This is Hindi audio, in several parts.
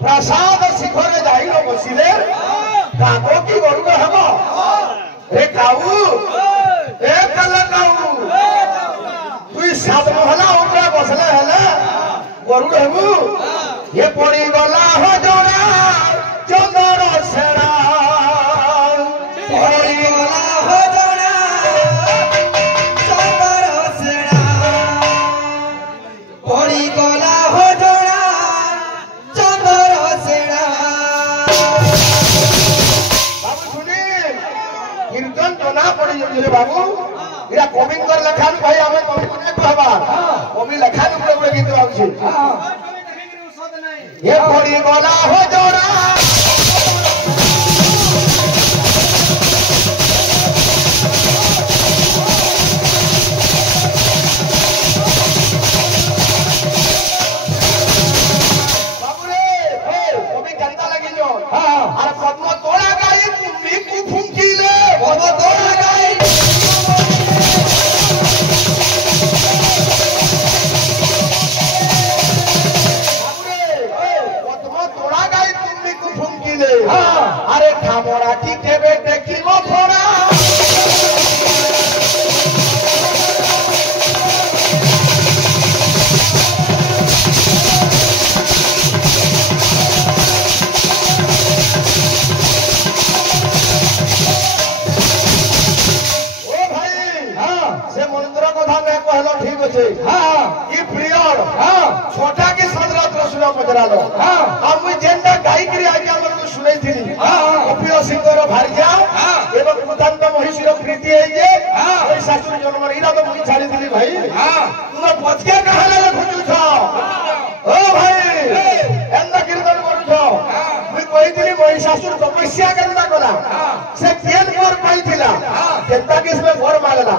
प्रसाद शिखरे जाइल बसिले काको की गरुड़ हम ए काऊ ए कल काऊ तुई सात महला ऊपर बसले हले गरुड़ हेबू ये पड़ी गला हो जोड़ा चंदर सेना पड़ी गला हो जोड़ा चंदर सेना पड़ी गला हो जोड़ा चंदर सेना बाबू सुनी कीर्तन तो ना पड़ी जे बाबू इरा कमिंग कर लखान भाई हमें कमी कोने कहबा कमी लखान ऊपर ऊपर गीत आउछि ये पड़ी गला हो जोड़ा बाबू रे कमी जनता लगी जो अरे पद्म तोड़ा गाई तुम्ही कु फुंकीले पद्म तोड़ा गाई अरे खामोड़ा की केबे देखी मो फोड़ा ओ भाई से मंत्र कथा में कहलो ठीक अछि ई प्रियर छोटा की सदरत सुना पजरा लो हम जेंडा गाई करी आज्ञा मन सुनै थिली कपिल सिंहर भार्या एवं कुदंत महिषीर प्रीति है ये ओई शास्त्र जन्म इरा तो मुई छाड़ी दिली भाई तुम पचके कहा लगे खुजु छ ओ भाई एंदा कीर्तन करू छ मुई कहि दिली महिषासुर तपस्या करता कला से केन मोर पाइथिला केता किस में घर मारला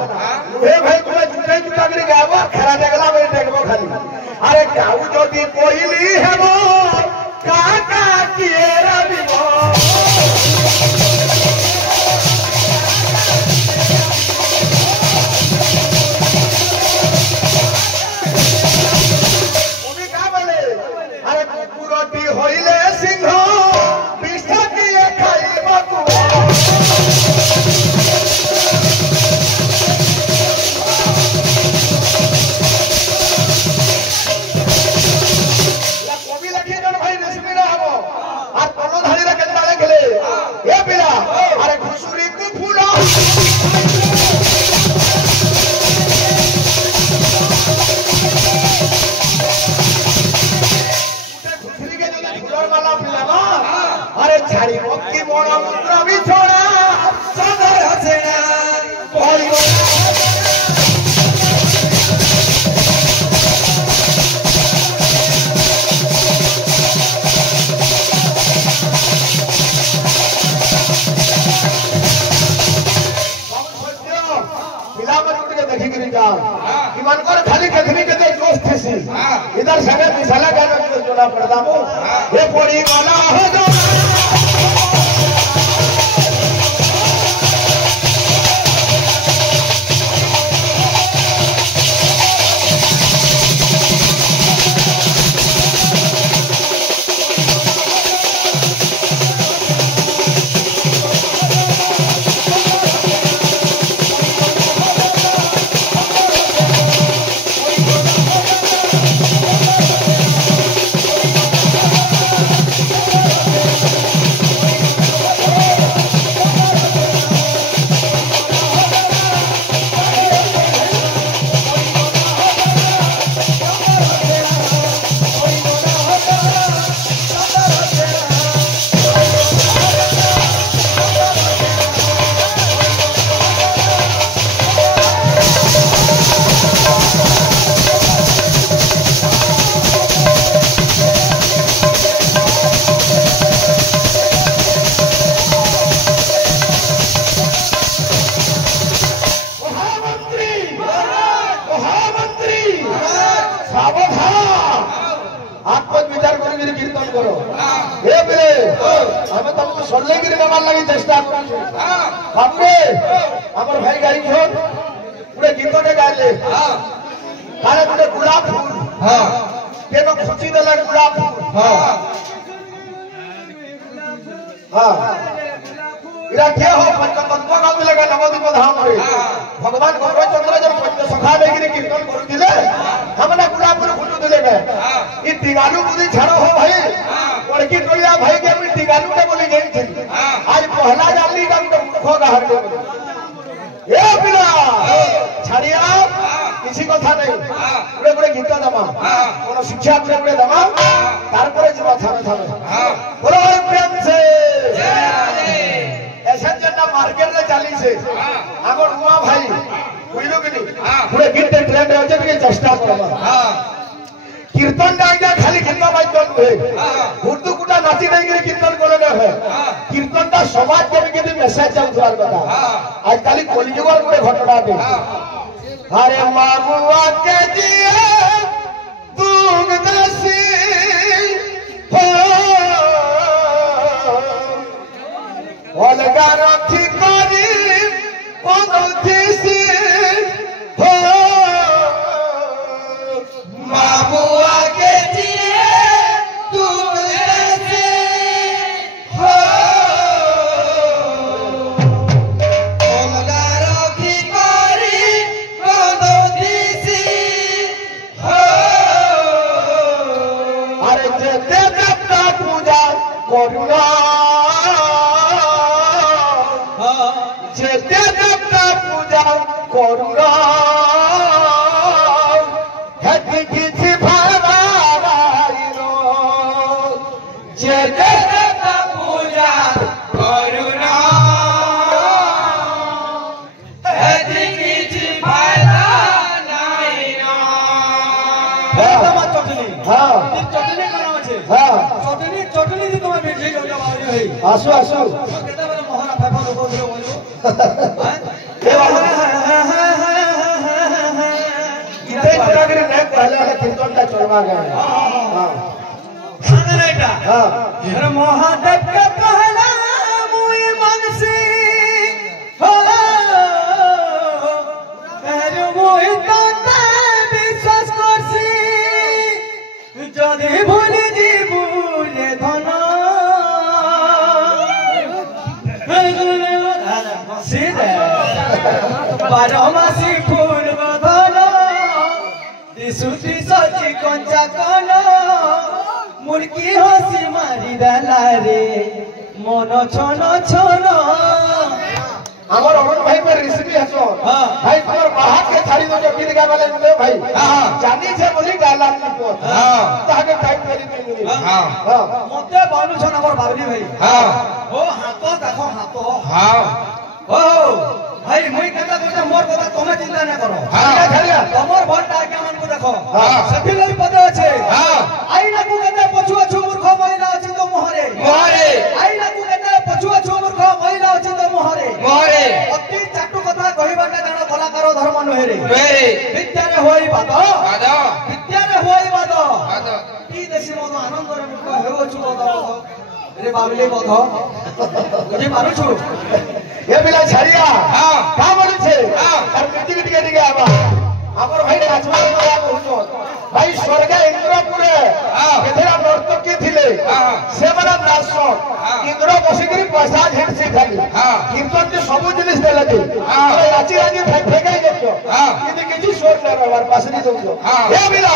हे भाई तुम जुटे जुटा करी गाबो खरा देखला बे देखबो खाली अरे गाऊ जदी कोइली हेबो काका किएरा बिबो ओबी का बोले अरे कुकुरटी होइले सिंह पिष्ठा किए खाइबो तू छाड़ी मुक्ति मोड़ा मुद्रा भी छोड़ा सदर हसेना पड़ी देखी गिरी जा ईमान कर खाली कखनी के दे जोश थेसी इधर संगे मिसाला गाना के जोड़ा पड़दा मो ये पड़ी वाला हो जो करो हे बिले हमें तुमको सोलले गिरी नमाल लगी चेष्टा करू हमरे हमर भाई गाई छोड़ पूरे गीतों ने गाले काले पूरे गुलाब फूल केनो खुशी देले गुलाब फूल इरा के हो पंचतत्व का मिलेगा नवद्वीप धाम रे भगवान गौरचंद्र जब पंच सखा लेगिरी कीर्तन करू दिले हमने गुलाब फूल फूटू दिले ने ई टिगालू बुद्धि छाड़ो हो भाई लड़की टोलिया भाई के मी टिगालू ने बोली गई थी आज पहला जाली का मुखो का हर दे ए बिना छाड़िया किसी কথা নাই পুরো পুরো গীত দমা কোন শিক্ষা পুরো পুরো দমা তারপরে জীব থামে থামে বলো প্রেম সে জয় রাধে এসন জন্য মার্কেট রে চালিছে আমার উমা ভাই বুঝলো কি পুরো গীত ট্রেন্ড রে আছে টিকে চেষ্টা করবা कीर्तन डाइना खाली खिन्ना बाजन हुए उर्दू कुटा नाची नहीं गिरी कीर्तन करे ना है कीर्तन का समाज के भी मैसेज जाऊँ बता आज काली कलियुगर में घटना दे अरे मामुआ के दिए दूध दसी हो अलगा रखी करी पनौती सी हो मामुआ के दिए दूध दसी हो अलगा रखी करी पनौती सी हो अरे जेते देवता पूजा करुणा जेते देवता पूजा करुणा हेती किछि भावाइरो जेते देवता पूजा करुणा हेती किछि फायदा नाइरो एकदम चटनी हां चटनी कोन আছে हां चटनी चटनी जे तुम्हें बेचे जाओ बाबू भाई आसो आसो केता बरे मोहरा फेफा लोग बोलो ए बाबू इते जरागरे ने पहले वाला कीर्तन का चलवा गया हां खाना बेटा हां अरे महादेव के पहला मुई मनसी हो अरे मुई तो विश्वास करसी जदि भूली जी भूले धन बारमासी फूल बधन दिशुति सची कंचा कन मुर्की हसी मारी देला रे मन छन छन আমার অরুণ ভাই पर रेसिपी हसो भाई তোমার বাহাত के ছাড়ি দो গীত গাবেলে মিলে ভাই জানি যে বলি গালা নিপো তাকে টাইপ করি দিই মতে বানু ছন আমার বাবলি ভাই ও হাত দেখো হাত ও ভাই মুই কথা কথা মোর কথা তুমি চিন্তা না করো তোমার ভরটা কেমন কো দেখো সফিল পদে আছে আইনা কো কেতে পছুয়া छु মূর্খ মহিলা আছে তো মোহরে মোহরে আইনা কো কেতে পছুয়া छु মূর্খ মহিলা আছে তো মোহরে মোহরে অতি চাটু কথা কহিবাটা জানো কলাকার ধর্ম নহেরে নহেরে বিদ্যারে होई বাদ বাদ বিদ্যারে होई বাদ বাদ কি দেশি মত আনন্দরে মুখ হেওছু বাদ रे बाबली बध बुझी पारुछु ए बिला छाड़िया हां का बोलु छे और मिट्टी टिके टिके आबा हमर भाई नाचवा वाला कहछो भाई स्वर्ग इंद्रपुरे केथरा नर्तकी थिले से बड़ा दर्शक इंद्र बसिकरी पैसा झेटसी खाली कीर्तन के सब जिनिस देला दे राची राजी फेकाई देछो किति किछि सोर न रहबार पासरी दउछो ए बिला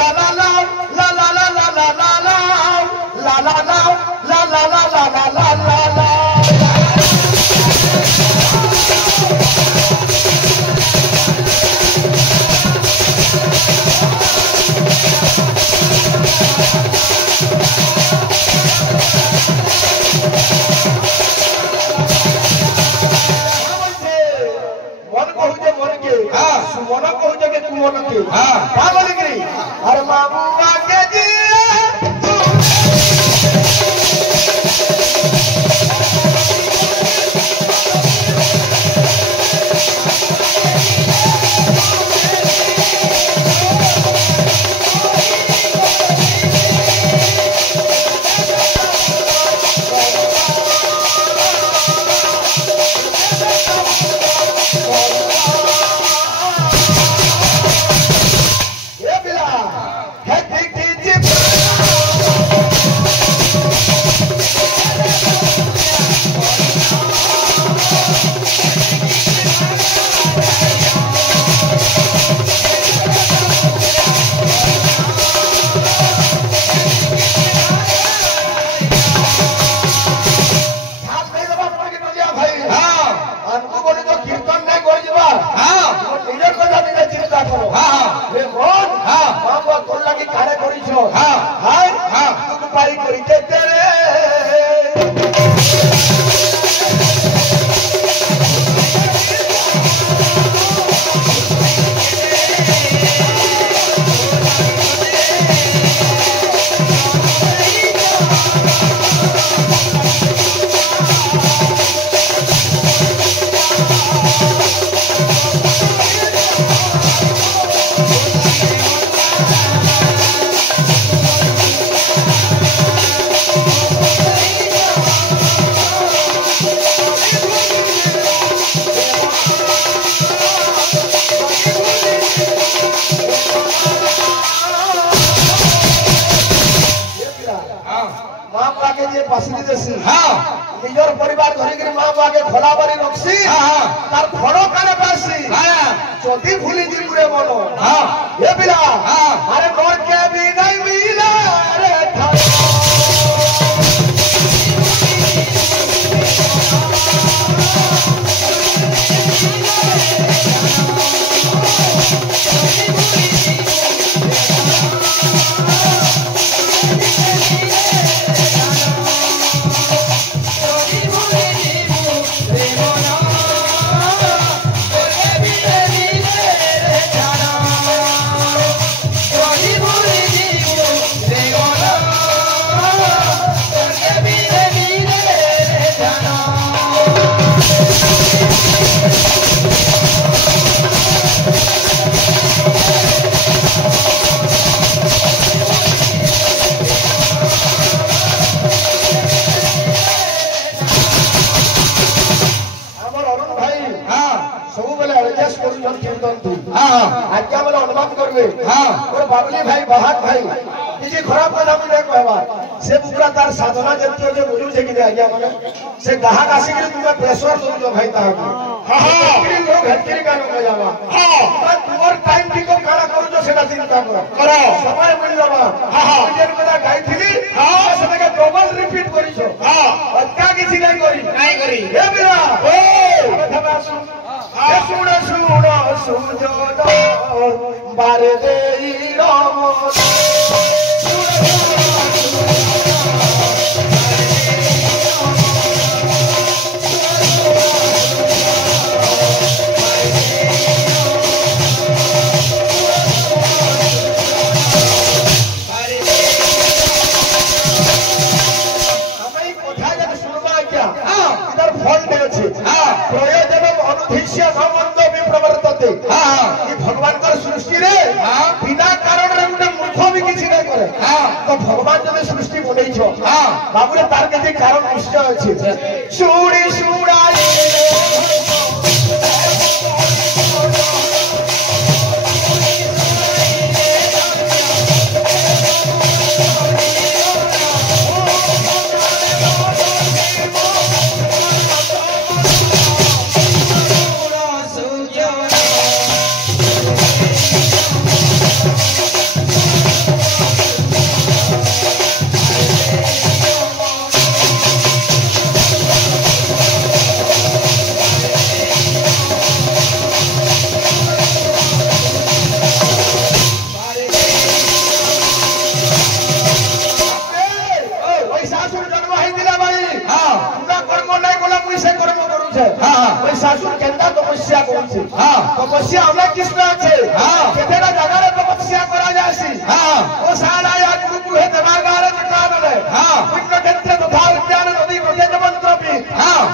ला ला ला ला ला ला ला ला ला ला ला ला ला la la la la la la la la मन कहूजे मन के मन कहूजे के तू मन के का बोली गई अरे मामू के जी देसी निजर परिवार धरिक माँ बागे खोला बारी रखसी तार फड़ काने पासी जदि भूली जी रे मन ये पिला अरे मोर के भी नहीं मिला रे आज्ञा बोले अनुमान करबे और बाबली भाई बहाद भाई किसी खराब कथा भी नहीं कहबा से पूरा तार साधना जंत्र जो बोलू जे कि आज्ञा बोले से गाहक आसी के तुम प्रेशर दो भाई ता हां लोग हटके का न जावा हां तुम्हार टाइम ठीक कारा करू जो सेटा चिंता करो समय मिलवा हां इंडियन मेला गाई थी हां से के डबल रिपीट करी छो हां अक्का किसी नहीं करी हे बिरा ओ अरे सुन सुजोद बारे देई राम भगवान सृष्टि रे बिना कारण रे गोटे मूर्ख भी किसी नहीं करे तो भगवान जब सृष्टि बनई छो बाबू तार के कारण निश्चय अच्छे सुड़ी सुड़ाई तपस्या अनेक किस्म अच्छे केतेटा जगह रे तपस्या करा जासी ओ साला या गुरु हे देवागारे निकाल रे पुण्य क्षेत्र तथा उद्यान नदी गजे मंत्र भी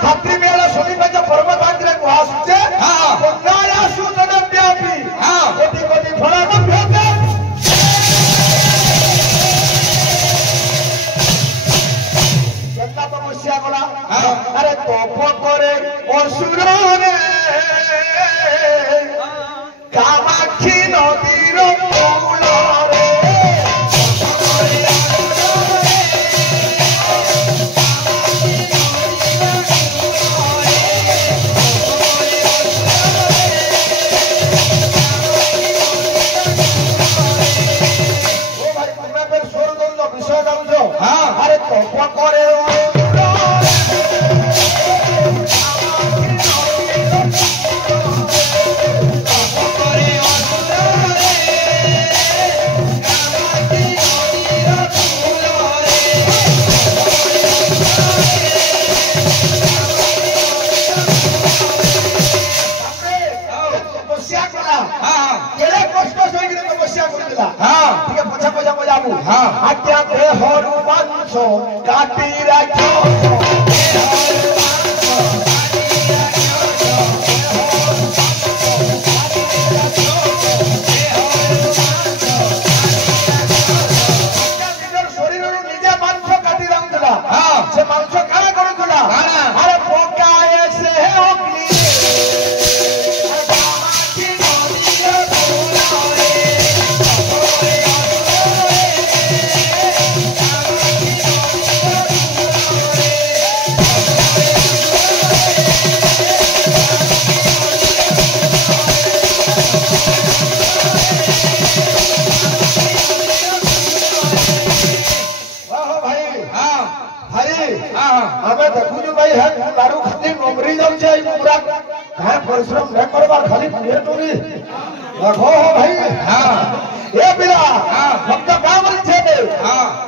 धात्री मेला सोनी में जो पर्वत आग्रे को आसुचे गंगाया सूचना व्यापी कोटि कोटि फला न भेटे केतना तपस्या करा अरे तप करे असुर रे कामाक्षी नदीर कूलरे स्वर दौच विषय दौच अरे तप करे आज्ञा के हनुमान छो काटी राखो शरीर निजे मांस काटी राखुला से मांस काना करुला अरे पकाए से अग्नि जाऊचे पूरा काहे परिश्रम न करबार खाली पेट उरी देखो भाई हां ए पिला भक्त का बोलछे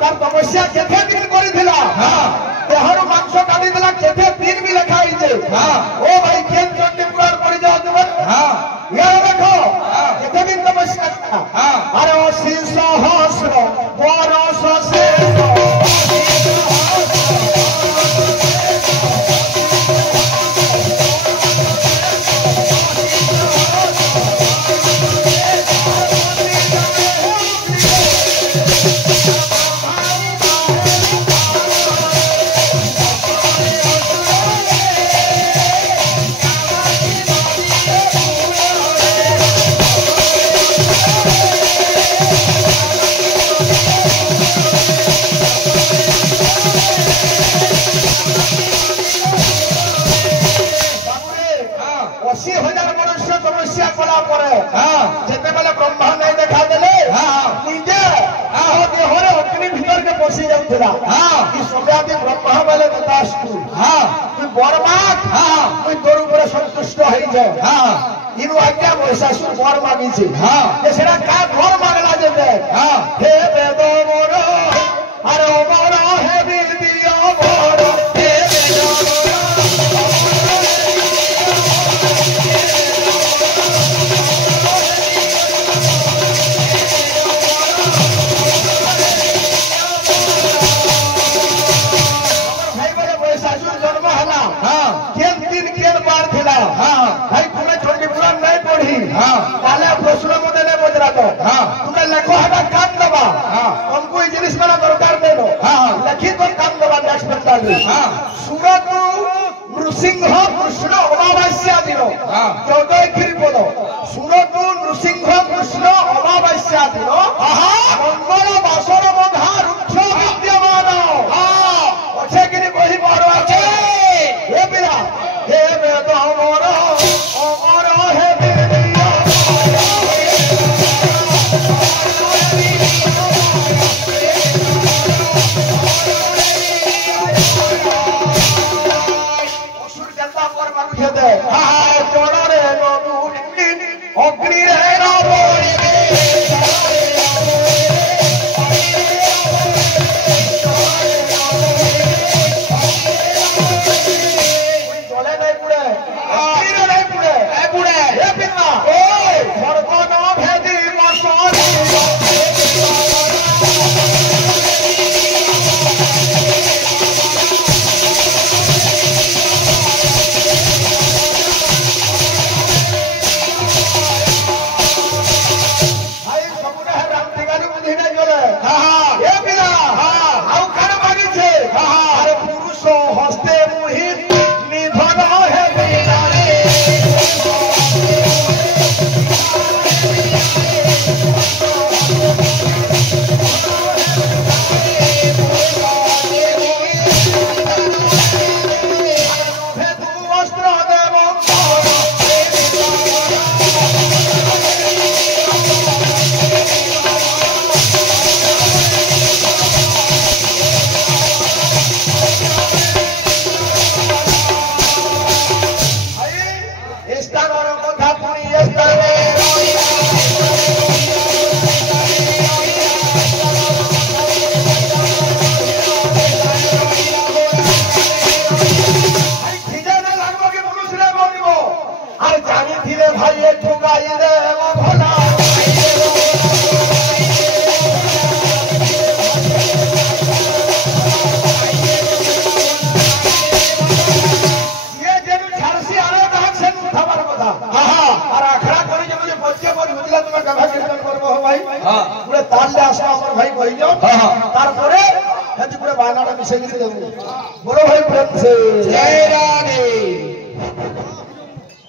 तार तपस्या केथे दिन करिथिला हां देहर मांस काटी दिला केथे दिन भी लिखा हिचे हां ओ भाई केन चंडी पुराण पड़ी जाओ तुम हां ये देखो केथे दिन तपस्या हां अरे ओ सहस्र बरस से संतुष्ट इन आज्ञा महिषासुर वर मांगी सेटा का घर मांगला जेते हे वेद मोर अरे मोर हे विद्या मोर हे वेद भाई बोले महिषासुर जन्म हला केन दिन केन बार थिला भाई तुम्हें छोटी पुराण नहीं पढ़ी ताले प्रश्न मते नहीं बजरा तो तुम्हें लिखो हटा काम दबा हमको ये जिनिस वाला दरकार नहीं लो लिखी तो काम दबा नेक्स्ट बता दे सूरत नृसिंह कृष्ण अमावास्या दिन 14 खिरी बोलो सूरत नृसिंह कृष्ण अमावास्या दिन मंगल बासर मधा रुक्ष विद्यमान अच्छे गिरी बही बारो अच्छे हे पिला हे वेद मोर अमर हे विद्या असुर जनता पर मानुषे दे चोरे नदू अग्नि रे नबोरी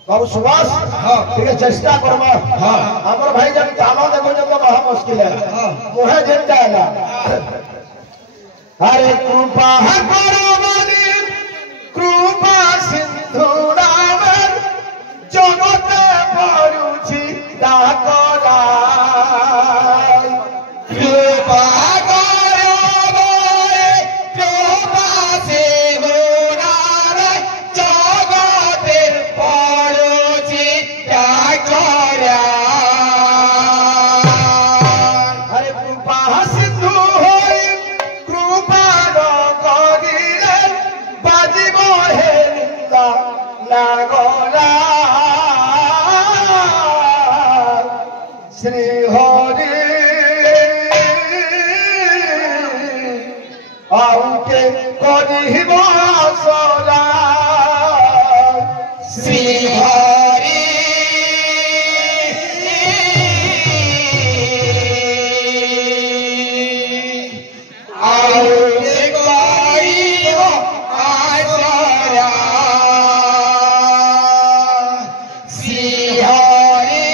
बाबू सुभाष ठीक है चेष्टा करवा हमर भाई जन कालो देखो जब तो महा मुश्किल है मोहे जेल जाएगा अरे कृपा करो बनी कृपा सिंधु नामर जगते परुछि डाकरा कृपा कृपा से मोरा जगते श्री हरि आउके करिबा सदा श्री हरि आउके करिबा आसरा श्री हरि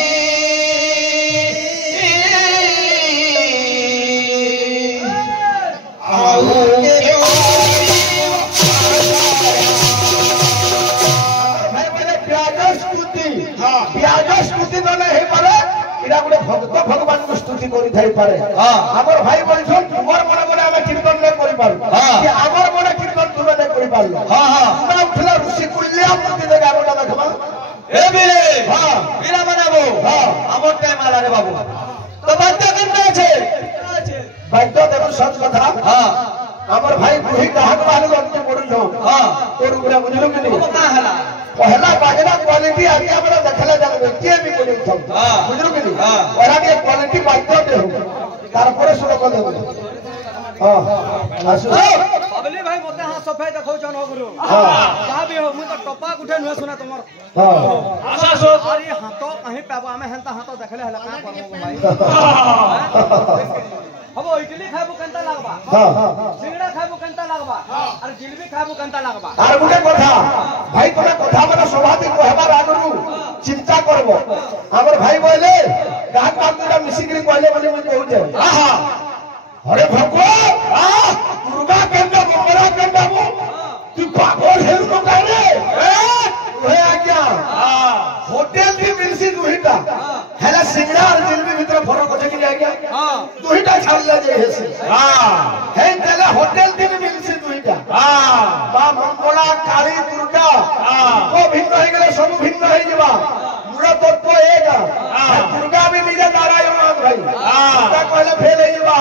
भगवान को स्तुति करे आमर भाई बोलछन तुमर मने मने आमे कीर्तन नै करि पारु कि आमर मने कीर्तन तुमे नै करि पारलो हमरा उठला ऋषि कुल्या मूर्ति दे गाबोटा देखबा ए बिरे बिरा बनाबो आमर टाइम आला रे बाबू तो बाध्य करना छे बाध्य देखो सच कथा आमर भाई बुही ग्राहक मान अंत पड़ू जो तोर पूरा बुझलो कि नहीं का हला पहला बाजरा क्वालिटी आगे हमरा देखले जाबे के भी कोनी थम बुझलो कि नहीं ओरा के क्वालिटी बाध्य दे हो तार परे सुनो को देबो आसु बाबली भाई मते हां सफाई देखौ जन हो गुरु का भी हो मु तो टपा उठे न सुना तुमर आशा सो अरे हाथ कहीं पाबो हमें हंता हाथ देखले हला का करबो भाई हबो इडली खाबो कंता लागबा सिंगड़ा खाबो कंता लागबा और जिलेबी खाबो कंता लागबा আর গুটে কথা ভাই তোমরা কথা মানে স্বাভাবিক কহবার আগরু চিন্তা করব আমার ভাই বলে গান বাজনা মিশিকরি কইলে বলে মই কহু যে আহা আরে ভগবান দুর্গা কেন্দ্র মঙ্গলা কেন্দ্র তুই পাগল হেউ তো কারে ওহে আজ্ঞা হোটেল দি মিলছি দুইটা হেলা সিংড়া আর জিলেবি ভিতরে ফরক আছে কি আজ্ঞা দুইটা ছাড়লে যে হেসে হে তেলা হোটেল দি মিলছি দুইটা মা মঙ্গলা কালী দুর্গা কো ভিন্ন হয়ে গেলে সব ভিন্ন হয়ে যাবা মুড়া তত্ত্ব একা দুর্গা भी নিজে নারায়ণ ভাই তা কইলে ফেল হয়ে যাবা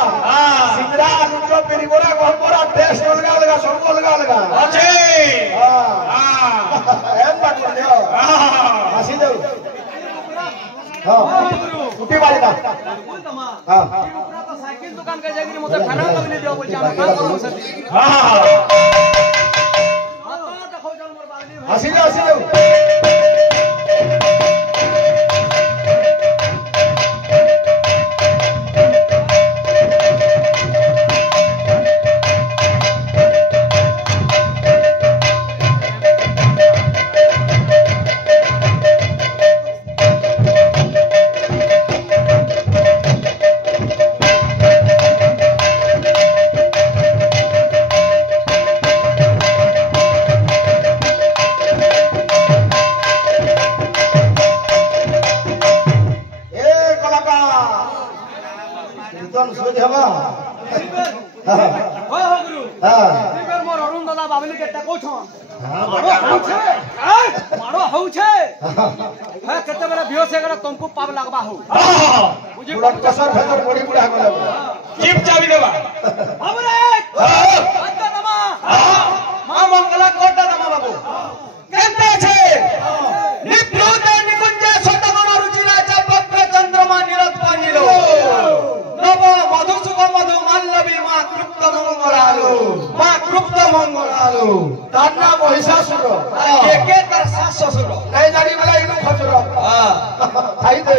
সিংড়া আলুচো পেরিবরা গহমরা টেস্ট অলগা অলগা সব অলগা অলগা আছে এম বাট দিও আসি দেও उठी वाली का हां तो साइकिल दुकान के जागिर मते खाना लगने दियो बोल हम काम करू सती हां हां तो देखो जन मोर बाली भाई हसी ले तुमको पाप लगबा हो मुझे कसर फेतर बड़ी बुढ़ा गले जीप चाबी देबा हमरे अच्छा नमा मां मंगला कोटा नमा बाबू केते छे निप्लुत निकुंज सतगुण रुचिरा चपत्र चंद्रमा निरत पानिलो नव मधुसुख मधु माल्लवी मां कृप्त मंगलालो तार नाम महिषासुर एके तर सास ससुर नहीं जानी वाला इनु खसुर खाई दे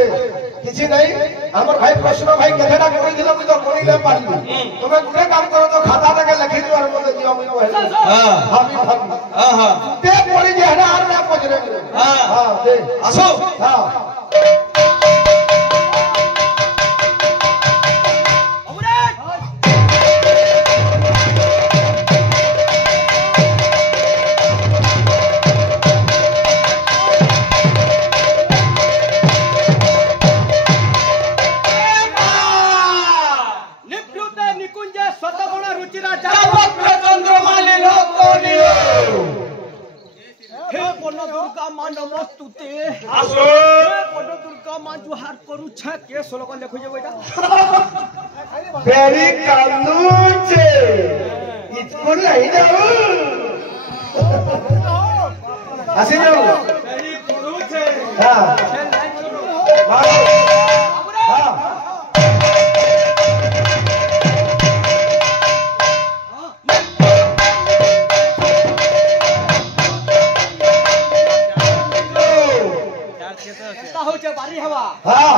किसी नहीं हमर भाई प्रश्न भाई केथेटा कोई दिलो कि तो कोनी ले पारली तुमे गुटे काम करो तो खाता लगे लिखि दियो और मते दियो मई कहले भाभी हां ते पड़ी जे हना आर ना पजरे हां दे आसो हां दुर्गा मां नमस्तुते आसो बड़ दुर्गा मां जुहार करू छ के सोलो को देखो जे बेटा बेरी कालू छे स्कूल नहीं जाऊ आसी जाऊ बेरी करू छे हां मारो হচ্ছে বাড়ি হওয়া হ্যাঁ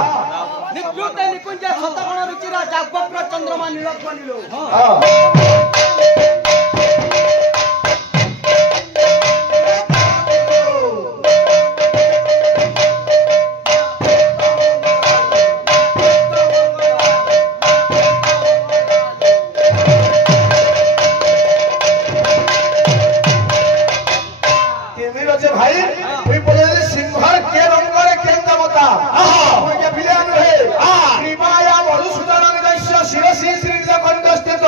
নিকুঞ্জে নিকুঞ্জে শতগণ রুচিরা জাগবক্র চন্দ্রমা নীরব বনিল হ্যাঁ भाई तुई बोले सिंहर के रंगरे केन देवता तुई के विलेन रे कृपाया मधुसूदन निदस्य शिरसी श्रीज कंठस्थित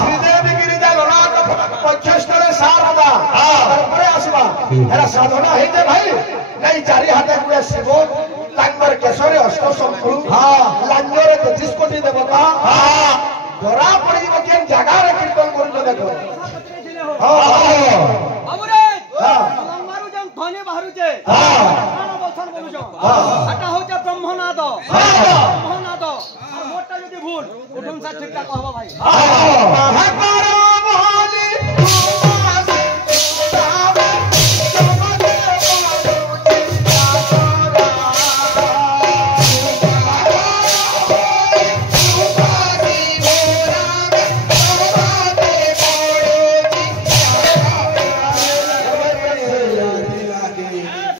श्रीदेवी गिरिजा ललाट पक्षस्थले सारदा परपरे आसबा एरा साधना हेते भाई नहीं चारि हाथे गुए शिव लांगर केशरे अष्ट शंभु लांगरे 33 कोटी देवता धरा पड़ी केन जगह रे कीर्तन करू देखो ध्वनि बाहरुचे प्राण बसन बोलुछ आटा होचे ब्रह्मनाद ब्रह्मनाद और मोटा यदि भूल उठुम सा ठीक ठाक कहबो भाई